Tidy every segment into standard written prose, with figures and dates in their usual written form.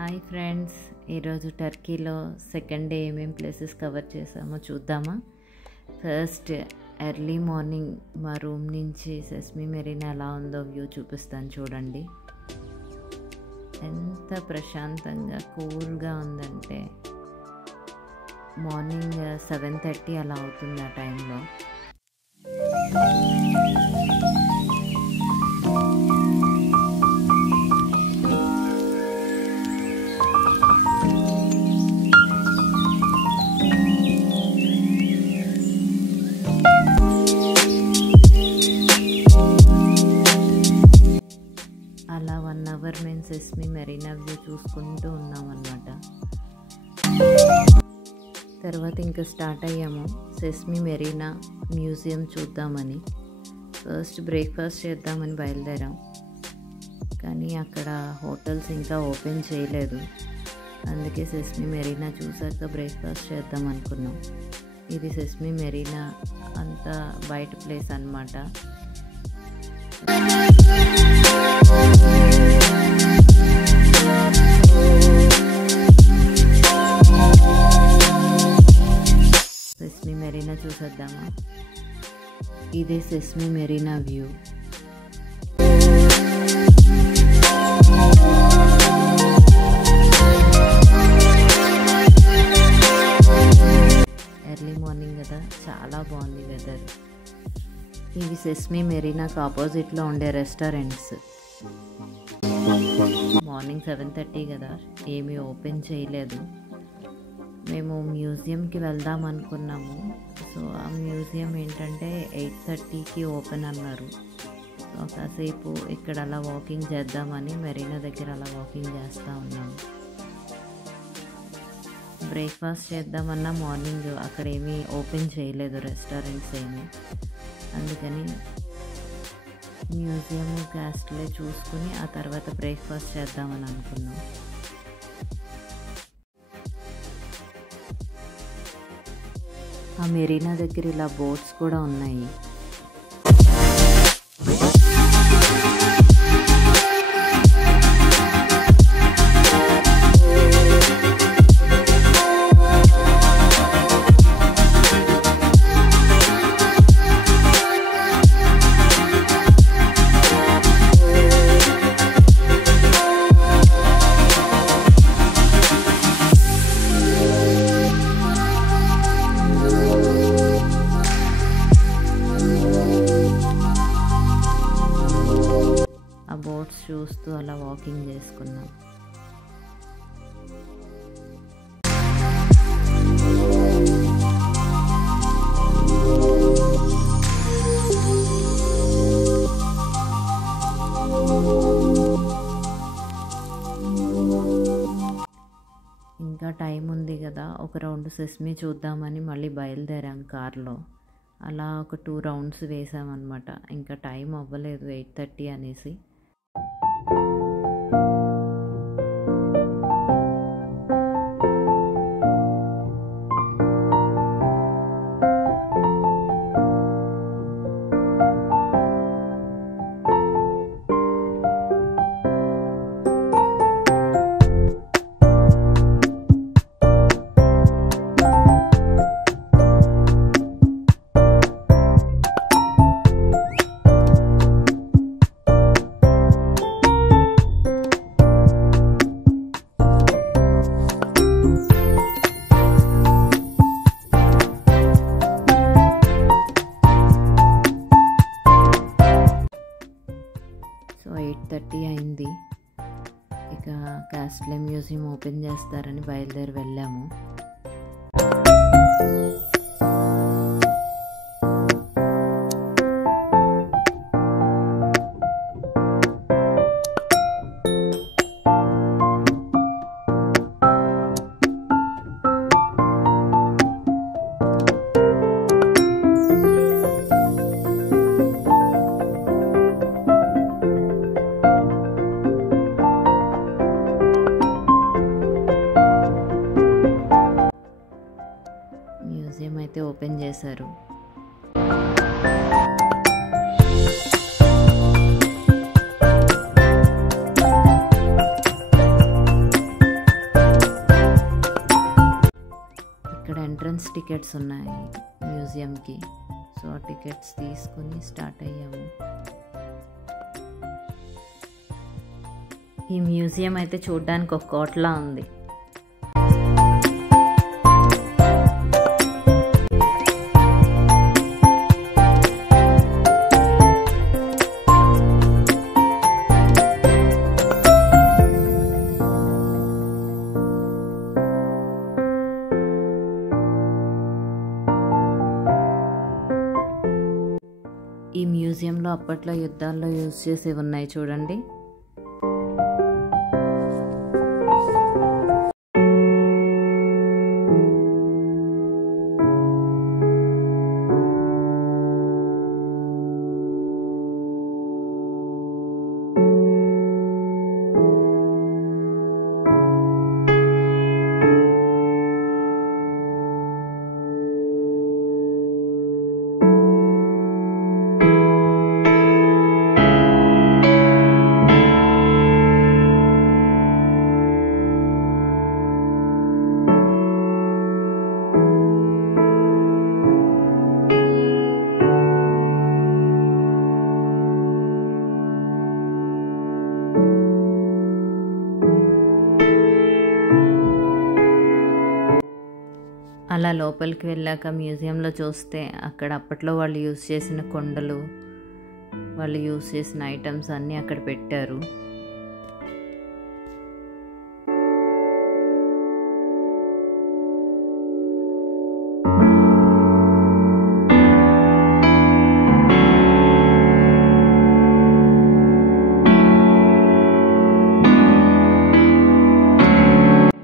Hi friends, ఈరోజు టర్కీలో second day ఏమేమి places cover చేసామో చూద్దామా. ఫస్ట్ ఎర్లీ మార్నింగ్ మా రూమ్ నుంచి సెస్మీ మెరీనా ఎలా ఉందో వ్యూ చూపిస్తాను చూడండి. ఎంత ప్రశాంతంగా కూల్గా ఉందంటే మార్నింగ్ 7:30 అలా అవుతుంది ఆ టైంలో. అలా 1 అవర్ మేము సెస్మీ మెరీనా వ్యూ చూసుకుంటూ ఉన్నామన్నమాట. తర్వాత ఇంకా స్టార్ట్ అయ్యాము సెస్మీ మెరీనా మ్యూజియం చూద్దామని. ఫస్ట్ బ్రేక్ఫాస్ట్ చేద్దామని బయలుదేరాం, కానీ అక్కడ హోటల్స్ ఇంకా ఓపెన్ చేయలేదు. అందుకే సెస్మీ మెరీనా చూసాక బ్రేక్ఫాస్ట్ చేద్దాం అనుకున్నాం. ఇది సెస్మీ మెరీనా అంత బయట ప్లేస్ అన్నమాట. సెస్మీ మెరీనా చూసేద్దామా. ఇదే sesame Marina view. Early morning కదా, చాలా బాగుంది వెదర్. ఇవి సెస్మీ మెరీనాకు ఆపోజిట్లో ఉండే రెస్టారెంట్స్. మార్నింగ్ 7:30 కదా, ఏమీ ఓపెన్ చేయలేదు. మేము మ్యూజియంకి వెళ్దాం అనుకున్నాము. సో ఆ మ్యూజియం ఏంటంటే 8:30కి ఓపెన్ అన్నారు. సో కాసేపు ఇక్కడ అలా వాకింగ్ చేద్దామని మెరీనా దగ్గర అలా వాకింగ్ చేస్తూ ఉన్నాము. బ్రేక్ఫాస్ట్ చేద్దామన్నా మార్నింగ్ అక్కడ ఏమీ ఓపెన్ చేయలేదు రెస్టారెంట్స్ ఏమీ. అందుకని మ్యూజియం కాస్ట్లే చూసుకుని ఆ తర్వాత బ్రేక్ఫాస్ట్ చేద్దామని అనుకున్నాం. ఆ మెరీనా దగ్గర ఇలా బోట్స్ కూడా ఉన్నాయి. చూస్తూ అలా వాకింగ్ చేసుకున్నాం. ఇంకా టైం ఉంది కదా, ఒక రౌండ్ సెస్మీ చూద్దామని మళ్ళీ బయలుదేరాం కార్లో. అలా ఒక 2 రౌండ్స్ వేసామన్నమాట. ఇంకా టైం అవ్వలేదు 8:30 అనేసి. సో 8:30 అయింది. ఇక కాస్ట్లే మ్యూజియం ఓపెన్ చేస్తారని బయలుదేరి వెళ్ళాము. మ్యూజియం టికెట్స్ ఉన్నాయి మ్యూజియంకి. సో టికెట్స్ తీసుకుని స్టార్ట్ అయ్యాము. ఈ మ్యూజియం అయితే చూడడానికి ఒక కోటలా ఉంది. ఈ మ్యూజియంలో అప్పట్లో యుద్ధాల్లో యూజ్ చేసేవి ఉన్నాయి చూడండి. అలా లోపలికి వెళ్ళాక మ్యూజియంలో చూస్తే అక్కడ అప్పట్లో వాళ్ళు యూజ్ చేసిన కొండలు, వాళ్ళు యూజ్ చేసిన ఐటమ్స్ అన్నీ అక్కడ పెట్టారు.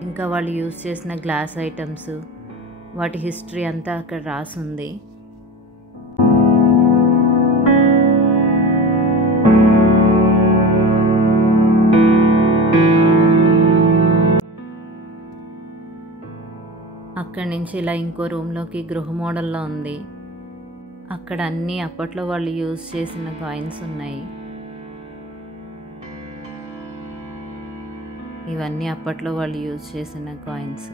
ఇంకా వాళ్ళు యూజ్ చేసిన గ్లాస్ ఐటమ్స్, వాటి హిస్టరీ అంతా అక్కడ రాసుంది. అక్కడి నుంచి ఇలా ఇంకో రూమ్లోకి గృహ మోడల్లో ఉంది. అక్కడ అన్నీ అప్పట్లో వాళ్ళు యూజ్ చేసిన కాయిన్స్ ఉన్నాయి. ఇవన్నీ అప్పట్లో వాళ్ళు యూజ్ చేసిన కాయిన్స్.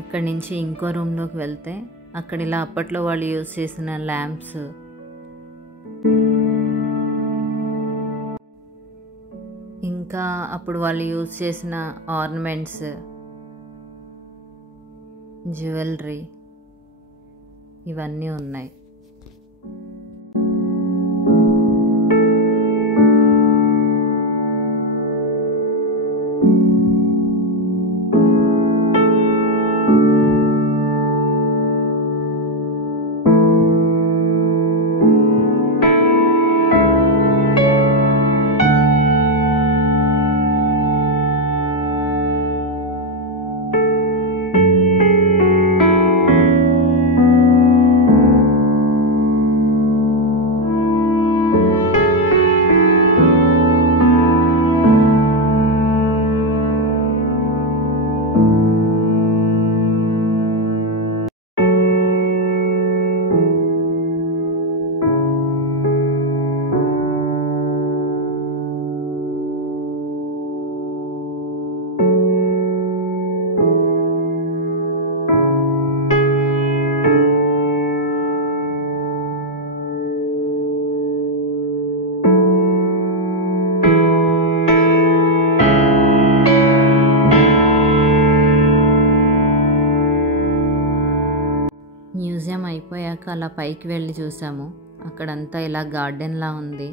అక్కడి నుంచి ఇంకో రూమ్లోకి వెళ్తే అక్కడ ఇలా అప్పట్లో వాళ్ళు యూజ్ చేసిన ల్యాంప్స్, ఇంకా అప్పుడు వాళ్ళు యూజ్ చేసిన ఆర్నమెంట్స్, జ్యువెలరీ ఇవన్నీ ఉన్నాయి. మ్యూజియం అయిపోయాక అలా పైకి వెళ్ళి చూసాము. అక్కడంతా ఇలా గార్డెన్లా ఉంది.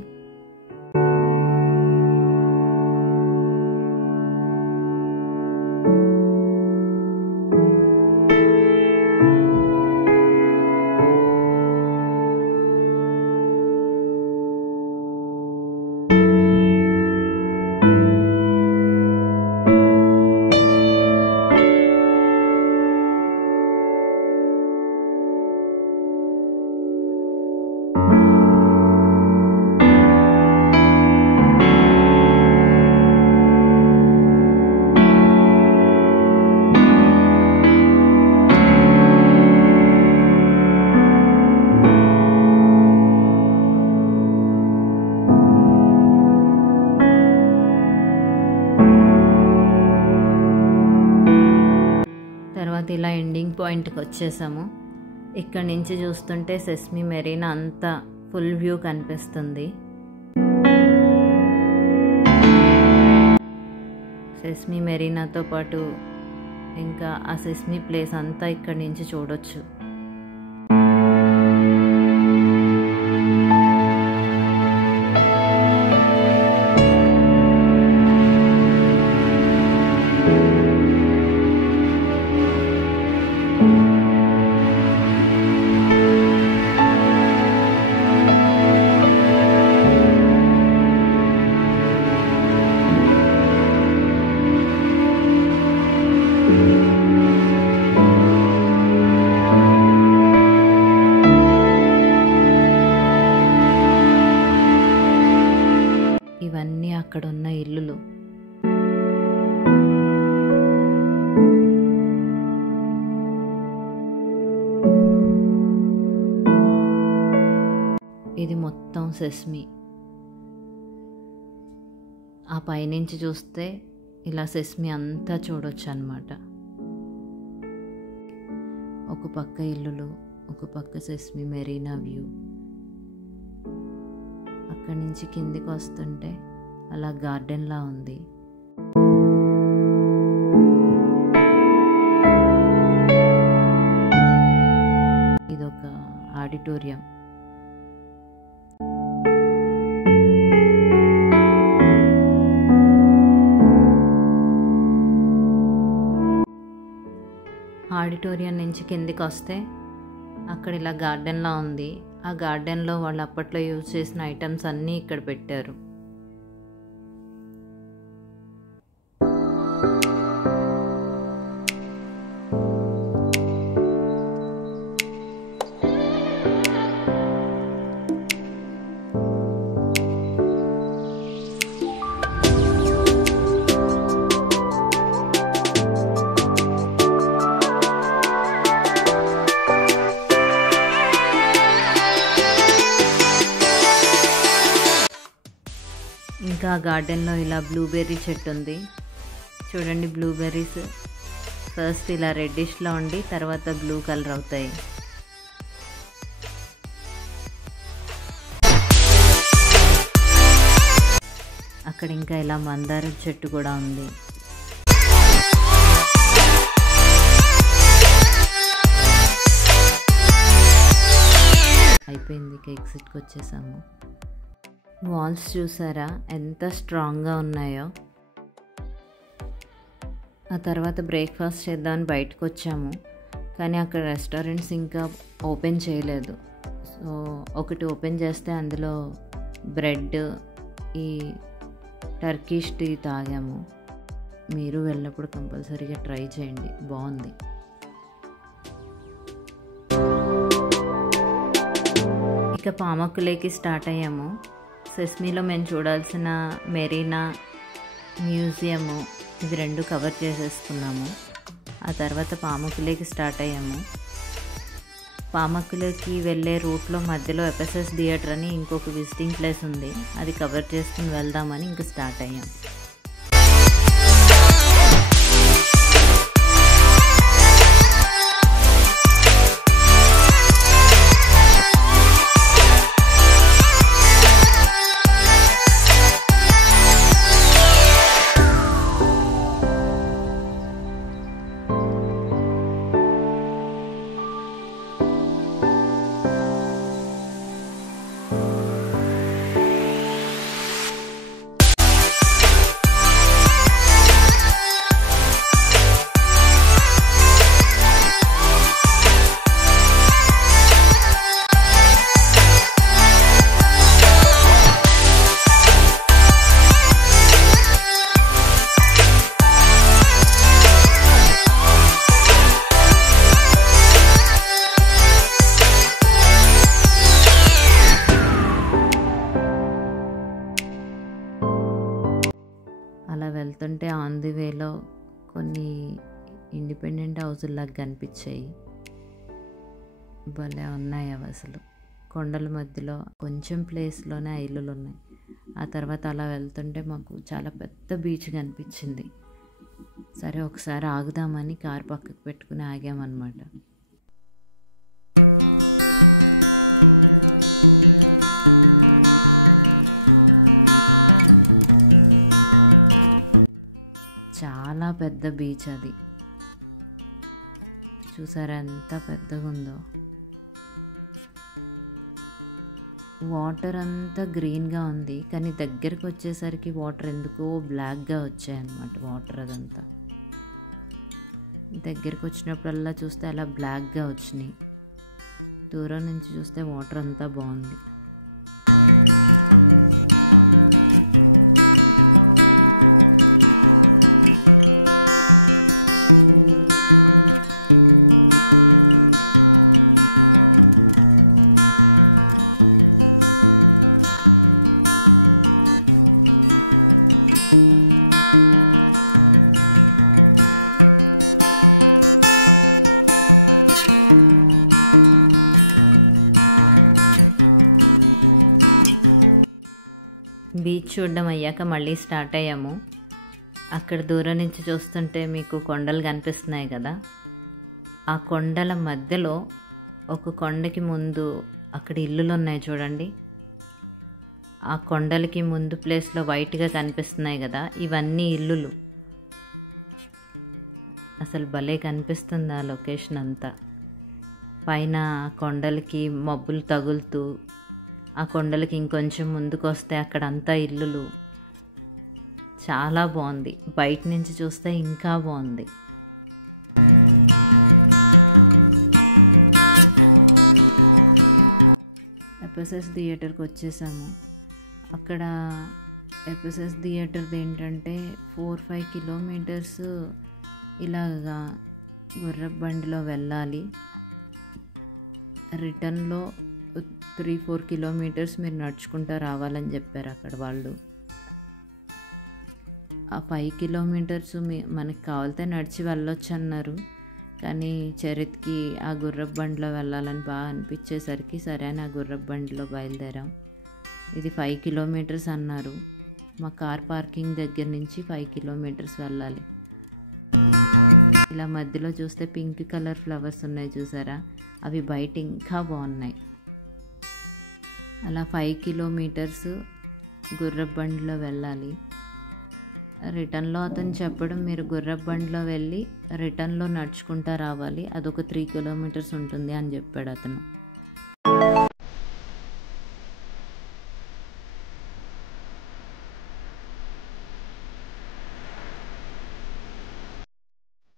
పాయింట్కి వచ్చేసాము. ఇక్కడ నుంచి చూస్తుంటే సెస్మీ మెరీనా అంతా ఫుల్ వ్యూ కనిపిస్తుంది. సెస్మీ మెరీనాతో పాటు ఇంకా ఆ సెస్మీ ప్లేస్ అంతా ఇక్కడి నుంచి చూడొచ్చు. ఇవన్నీ అక్కడున్న ఇల్లులు. ఇది మొత్తం సెస్మీ. ఆ పైనుంచి చూస్తే ఇలా సెస్మీ అంతా చూడొచ్చు అన్నమాట. ఒక పక్క ఇల్లులు, ఒక పక్క సెస్మీ మెరీనా వ్యూ. అక్కడి నుంచి కిందికి వస్తుంటే అలా గార్డెన్లా ఉంది. ఇదొక ఆడిటోరియం. ఆడిటోరియం నుంచి కిందికి వస్తే అక్కడ ఇలా గార్డెన్లా ఉంది. ఆ గార్డెన్లో వాళ్ళు అప్పట్లో యూజ్ చేసిన ఐటమ్స్ అన్నీ ఇక్కడ పెట్టారు. ఇంకా ఆ గార్డెన్లో ఇలా బ్లూబెర్రీ చెట్టు ఉంది. చూడండి, బ్లూబెర్రీస్ ఫస్ట్ ఇలా రెడ్డిష్లో ఉండి తర్వాత బ్లూ కలర్ అవుతాయి. అక్కడ ఇంకా ఇలా మందార చెట్టు కూడా ఉంది. అయిపోయింది, ఎగ్జిట్కి వచ్చేసాము. వాల్స్ చూసారా ఎంత స్ట్రాంగ్గా ఉన్నాయో. ఆ తర్వాత బ్రేక్ఫాస్ట్ చేద్దామని బయటకు వచ్చాము, కానీ అక్కడ రెస్టారెంట్స్ ఇంకా ఓపెన్ చేయలేదు. సో ఒకటి ఓపెన్ చేస్తే అందులో బ్రెడ్, ఈ టర్కిష్ టీ తాగాము. మీరు వెళ్ళినప్పుడు కంపల్సరీగా ట్రై చేయండి, బాగుంది. ఇక పామక్కు లేక్కి స్టార్ట్ అయ్యాము. సెస్మీలో మేము చూడాల్సిన మెరీనా, మ్యూజియము ఇవి రెండు కవర్ చేసేసుకున్నాము. ఆ తర్వాత పామక్కు లేక్కి స్టార్ట్ అయ్యాము. పామక్కు లేక్కి వెళ్ళే రూట్లో మధ్యలో ఎఫ్ఎస్ఎస్ థియేటర్ అని ఇంకొక విజిటింగ్ ప్లేస్ ఉంది, అది కవర్ చేసుకుని వెళ్దామని ఇంకా స్టార్ట్ అయ్యాము. అలా వెళ్తుంటే ఆన్ ది వేలో కొన్ని ఇండిపెండెంట్ హౌజుల్లాగా కనిపించాయి. భలే ఉన్నాయి అవి అసలు. కొండల మధ్యలో కొంచెం ప్లేస్లోనే ఆ ఇల్లులు ఉన్నాయి. ఆ తర్వాత అలా వెళ్తుంటే మాకు చాలా పెద్ద బీచ్ కనిపించింది. సరే ఒకసారి ఆగుదామని కార్ పక్కకు పెట్టుకుని ఆగామన్నమాట. చాలా పెద్ద బీచ్ అది. చూసారా ఎంత పెద్దగా ఉందో. వాటర్ అంతా గ్రీన్గా ఉంది, కానీ దగ్గరికి వచ్చేసరికి వాటర్ ఎందుకో బ్లాక్గా వచ్చాయన్నమాట. వాటర్ అదంతా దగ్గరికి వచ్చినప్పుడల్లా చూస్తే అలా బ్లాక్గా వచ్చినాయి. దూరం నుంచి చూస్తే వాటర్ అంతా బాగుంది. బీచ్ చూడడం అయ్యాక మళ్ళీ స్టార్ట్ అయ్యాము. అక్కడ దూరం నుంచి చూస్తుంటే మీకు కొండలు కనిపిస్తున్నాయి కదా. ఆ కొండల మధ్యలో ఒక కొండకి ముందు అక్కడ ఇల్లులు ఉన్నాయి చూడండి. ఆ కొండలకి ముందు ప్లేస్లో వైట్గా కనిపిస్తున్నాయి కదా, ఇవన్నీ ఇల్లులు. అసలు భలే కనిపిస్తుంది ఆ లొకేషన్ అంతా. పైన కొండలకి మబ్బులు తగులుతూ, ఆ కొండలకి ఇంకొంచెం ముందుకు వస్తే అక్కడంతా ఇల్లులు. చాలా బాగుంది. బయట నుంచి చూస్తే ఇంకా బాగుంది. ఎఫ్ఎస్ఎస్ థియేటర్కి వచ్చేసాము. అక్కడ ఎఫ్ఎస్ఎస్ థియేటర్ది ఏంటంటే 4-5 కిలోమీటర్స్ ఇలాగా గుర్రపు బండిలో వెళ్ళాలి. రిటర్న్లో 3-4 కిలోమీటర్స్ మీరు నడుచుకుంటూ రావాలని చెప్పారు అక్కడ వాళ్ళు. ఆ 5 కిలోమీటర్స్ మనకి కావాలితే నడిచి వెళ్ళొచ్చు అన్నారు. కానీ చరిత్కి ఆ గుర్రపు బండిలో వెళ్ళాలని బాగా అనిపించేసరికి సరే అని ఆ గుర్రపు బండిలో బయలుదేరాం. ఇది 5 కిలోమీటర్స్ అన్నారు. మా కార్ పార్కింగ్ దగ్గర నుంచి 5 కిలోమీటర్స్ వెళ్ళాలి. ఇలా మధ్యలో చూస్తే పింక్ కలర్ ఫ్లవర్స్ ఉన్నాయి చూసారా, అవి బయట ఇంకా బాగున్నాయి. అలా 5 కిలోమీటర్స్ గుర్రపు బండిలో వెళ్ళాలి. రిటర్న్లో అతను చెప్పడం, మీరు గుర్రపు బండిలో వెళ్ళి రిటర్న్లో నడుచుకుంటూ రావాలి, అదొక 3 కిలోమీటర్స్ ఉంటుంది అని చెప్పాడు అతను.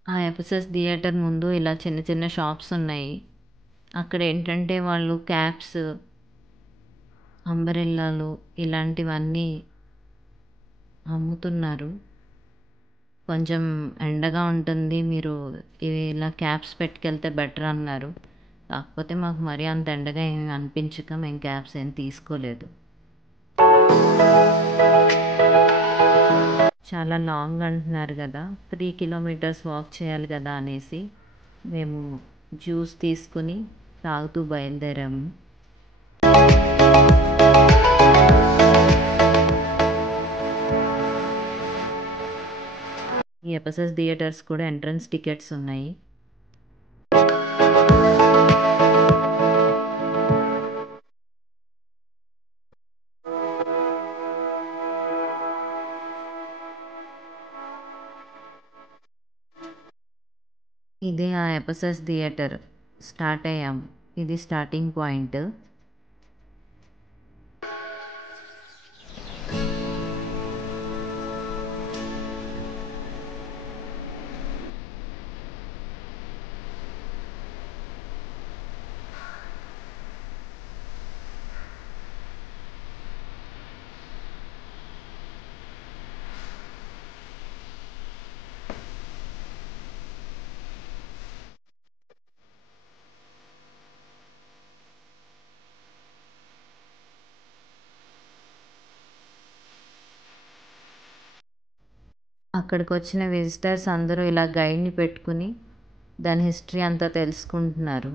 ఆ ఎఫ్ఎస్ఎస్ థియేటర్ ముందు ఇలా చిన్న చిన్న షాప్స్ ఉన్నాయి. అక్కడ ఏంటంటే వాళ్ళు క్యాప్స్, అంబ్రెల్లాలు ఇలాంటివన్నీ అమ్ముతున్నారు. కొంచెం ఎండగా ఉంటుంది, మీరు ఇవి ఇలా క్యాప్స్ పెట్టుకెళ్తే బెటర్ అన్నారు. కాకపోతే మాకు మరీ అంత ఎండగా ఏం అనిపించక మేము క్యాప్స్ ఏం తీసుకోలేదు. చాలా లాంగ్ అంటున్నారు కదా, 3 కిలోమీటర్స్ వాక్ చేయాలి కదా అనేసి మేము జ్యూస్ తీసుకుని తాగుతూ బయలుదేరాము. ఈ ఎఫ్ఎస్ఎస్ థియేటర్స్ కూడా ఎంట్రన్స్ టికెట్స్ ఉన్నాయి. ఇదే ఆ ఎఫ్ఎస్ఎస్ థియేటర్. స్టార్ట్ అయ్యాం. ఇది స్టార్టింగ్ పాయింట్. అక్కడికి వచ్చిన విజిటర్స్ అందరూ ఇలా గైడ్ని పెట్టుకుని దాని హిస్టరీ అంతా తెలుసుకుంటున్నారు.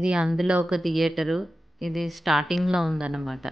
ఇది అందులో ఒక థియేటరు. ఇది స్టార్టింగ్‌లో ఉందన్నమాట.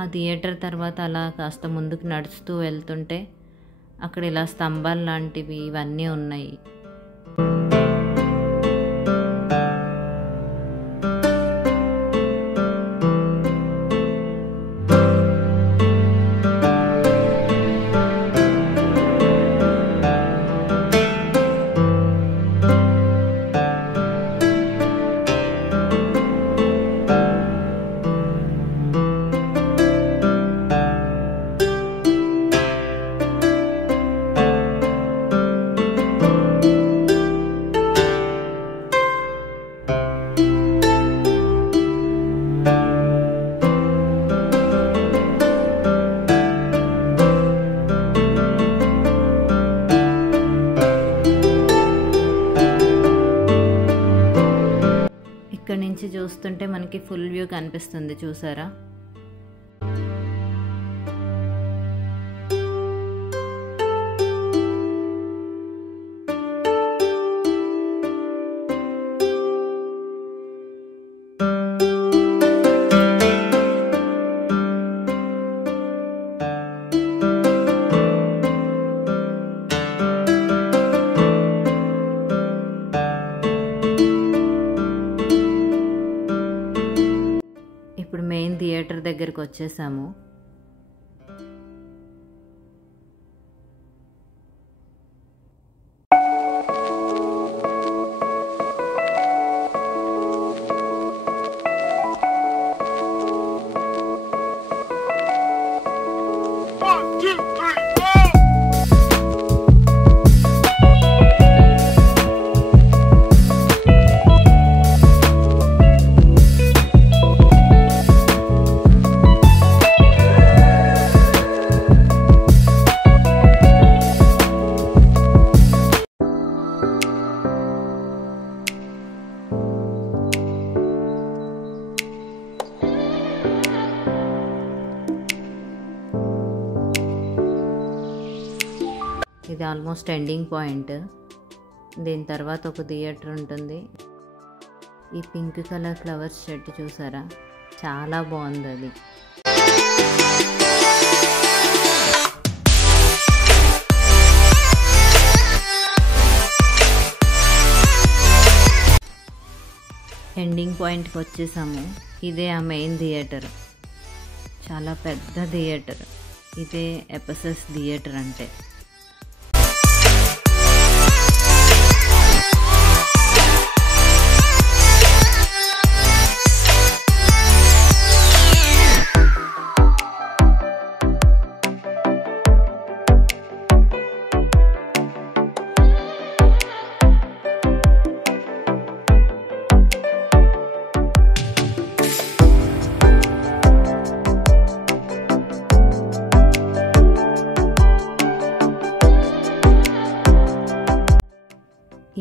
ఆ థియేటర్ తర్వాత అలా కాస్త ముందుకు నడుస్తూ వెళ్తుంటే అక్కడ ఇలా స్తంభాలు లాంటివి ఇవన్నీ ఉన్నాయి. ఇక్కడ నుంచి చూస్తుంటే మనకి ఫుల్ వ్యూ కనిపిస్తుంది, చూసారా? ఇప్పుడు మెయిన్ థియేటర్ దగ్గరికి వచ్చేసాము. ఇది ఆల్మోస్ట్ ఎండింగ్ పాయింట్. దీని తర్వాత ఒక థియేటర్ ఉంటుంది. ఈ పింక్ కలర్ ఫ్లవర్స్ చెట్టు చూసారా, చాలా బాగుంది అది. ఎండింగ్ పాయింట్కి వచ్చేసాము. ఇదే ఆ మెయిన్ థియేటర్, చాలా పెద్ద థియేటర్. ఇదే ఎపిసెస్ థియేటర్ అంటే.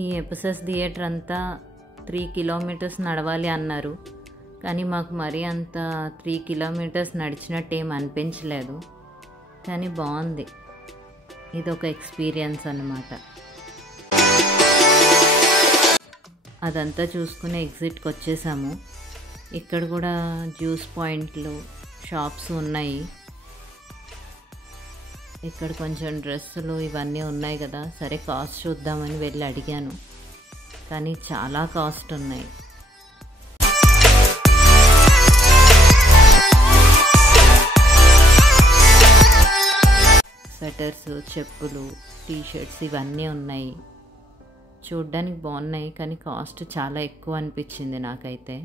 ఈ ఎపిసెస్ థియేటర్ అంతా 3 కిలోమీటర్స్ నడవాలి అన్నారు, కానీ మాకు మరీ అంత 3 కిలోమీటర్స్ నడిచినట్టు ఏం అనిపించలేదు. కానీ బాగుంది, ఇదొక ఎక్స్పీరియన్స్ అన్నమాట. అదంతా చూసుకుని ఎగ్జిట్కి వచ్చేసాము. ఇక్కడ కూడా జ్యూస్ పాయింట్లు, షాప్స్ ఉన్నాయి. ఇక్కడ కొంచెం డ్రెస్సులు ఇవన్నీ ఉన్నాయి కదా, సరే కాస్ట్ చూద్దామని వెళ్ళి అడిగాను, కానీ చాలా కాస్ట్ ఉన్నాయి. స్వెటర్స్, చెప్పులు, టీషర్ట్స్ ఇవన్నీ ఉన్నాయి. చూడ్డానికి బాగున్నాయి కానీ కాస్ట్ చాలా ఎక్కువ అనిపించింది నాకైతే.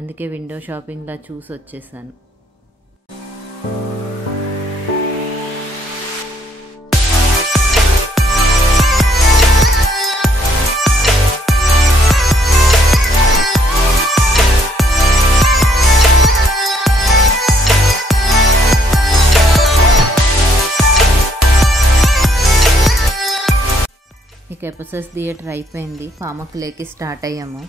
అందుకే విండో షాపింగ్లా చూసి వచ్చేసాను. ఇక ఎపిసోడ్స్ థియేటర్ అయిపోయింది, పామకులేకి స్టార్ట్ అయ్యాము.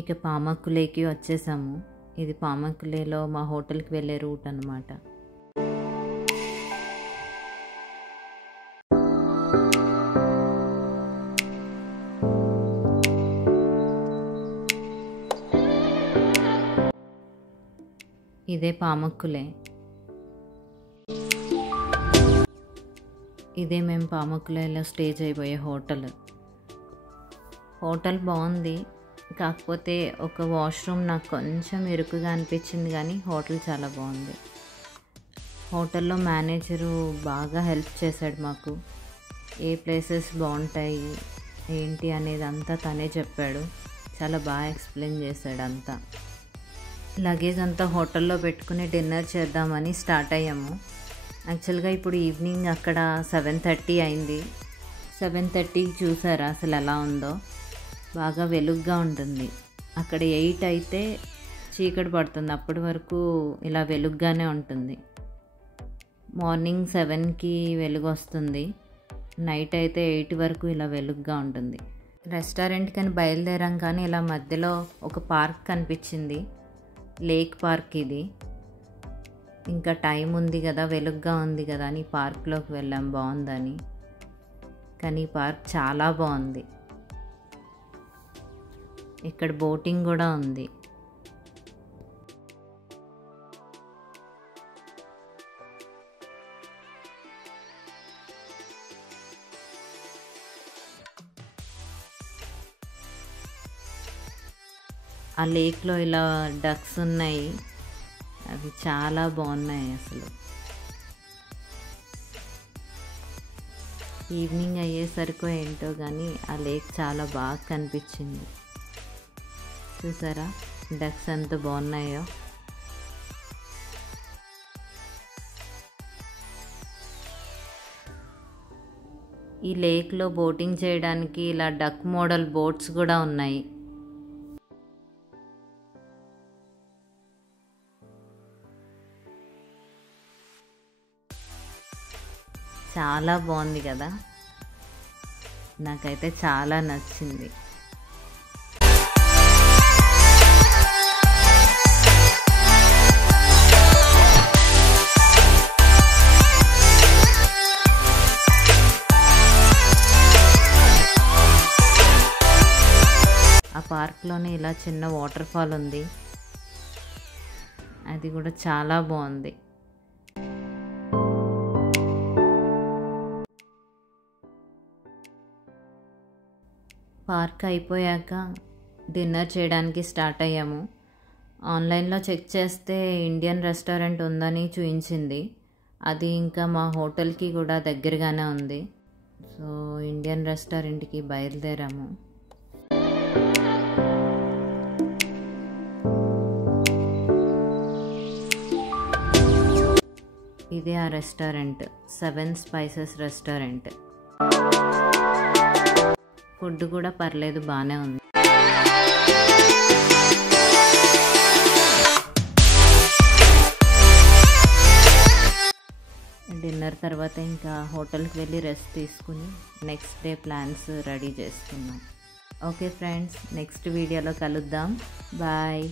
ఇక పామకులేకి వచ్చేసాము. ఇది పామకులేలో మా హోటల్కి వెళ్ళే రూట్ అన్నమాట. ఇదే పామకులే. ఇదే మేము పామకులేలో స్టే చేయబోయే హోటల్. హోటల్ బాగుంది, కాకపోతే ఒక వాష్రూమ్ నాకు కొంచెం ఇరుకుగా అనిపించింది, కానీ హోటల్ చాలా బాగుంది. హోటల్లో మేనేజరు బాగా హెల్ప్ చేశాడు మాకు. ఏ ప్లేసెస్ బాగుంటాయి ఏంటి అనేది అంతా తనే చెప్పాడు. చాలా బాగా ఎక్స్ప్లెయిన్ చేశాడు అంతా. లగేజ్ అంతా హోటల్లో పెట్టుకుని డిన్నర్ చేద్దామని స్టార్ట్ అయ్యాము. యాక్చువల్గా ఇప్పుడు ఈవినింగ్ అక్కడ 7:30 అయింది. 7:30కి చూసారా అసలు ఎలా ఉందో, బాగా వెలుగ్గా ఉంటుంది. అక్కడ 8 అయితే చీకటి పడుతుంది, అప్పటి వరకు ఇలా వెలుగ్గానే ఉంటుంది. మార్నింగ్ 7కి వెలుగు వస్తుంది, నైట్ అయితే 8 వరకు ఇలా వెలుగ్గా ఉంటుంది. రెస్టారెంట్కి అని బయలుదేరాం కానీ ఇలా మధ్యలో ఒక పార్క్ కనిపించింది, లేక్ పార్క్ ఇది. ఇంకా టైం ఉంది కదా, వెలుగ్గా ఉంది కదా అని పార్క్లోకి వెళ్ళాం బాగుందని. కానీ పార్క్ చాలా బాగుంది. ఇక్కడ బోటింగ్ కూడా ఉంది. ఆ లేక్లో ఇలా డక్స్ ఉన్నాయి, అవి చాలా బాగున్నాయి అసలు. ఈవినింగ్ అయ్యేసరికి ఏంటో కానీ ఆ లేక్ చాలా బాగా కనిపించింది. చూసారా డక్స్ ఎంత బాగున్నాయో. ఈ లేక్లో బోటింగ్ చేయడానికి ఇలా డక్ మోడల్ బోట్స్ కూడా ఉన్నాయి. చాలా బాగుంది కదా, నాకైతే చాలా నచ్చింది. ఆ పార్క్లోనే ఇలా చిన్న వాటర్ ఫాల్ ఉంది, అది కూడా చాలా బాగుంది. పార్క్ అయిపోయాక డిన్నర్ చేయడానికి స్టార్ట్ అయ్యాము. ఆన్లైన్లో చెక్ చేస్తే ఇండియన్ రెస్టారెంట్ ఉందని చూపించింది. అది ఇంకా మా హోటల్కి కూడా దగ్గరగానే ఉంది. సో ఇండియన్ రెస్టారెంట్కి బయలుదేరాము. ఇదే ఆ రెస్టారెంట్, 7 స్పైసెస్ రెస్టారెంట్. ఫుడ్ కూడా పర్లేదు, బాగానే ఉంది. డిన్నర్ తర్వాత ఇంకా హోటల్కి వెళ్ళి రెస్ట్ తీసుకుని నెక్స్ట్ డే ప్లాన్స్ రెడీ చేసుకున్నాం. ఓకే ఫ్రెండ్స్, నెక్స్ట్ వీడియోలో కలుద్దాం. బాయ్.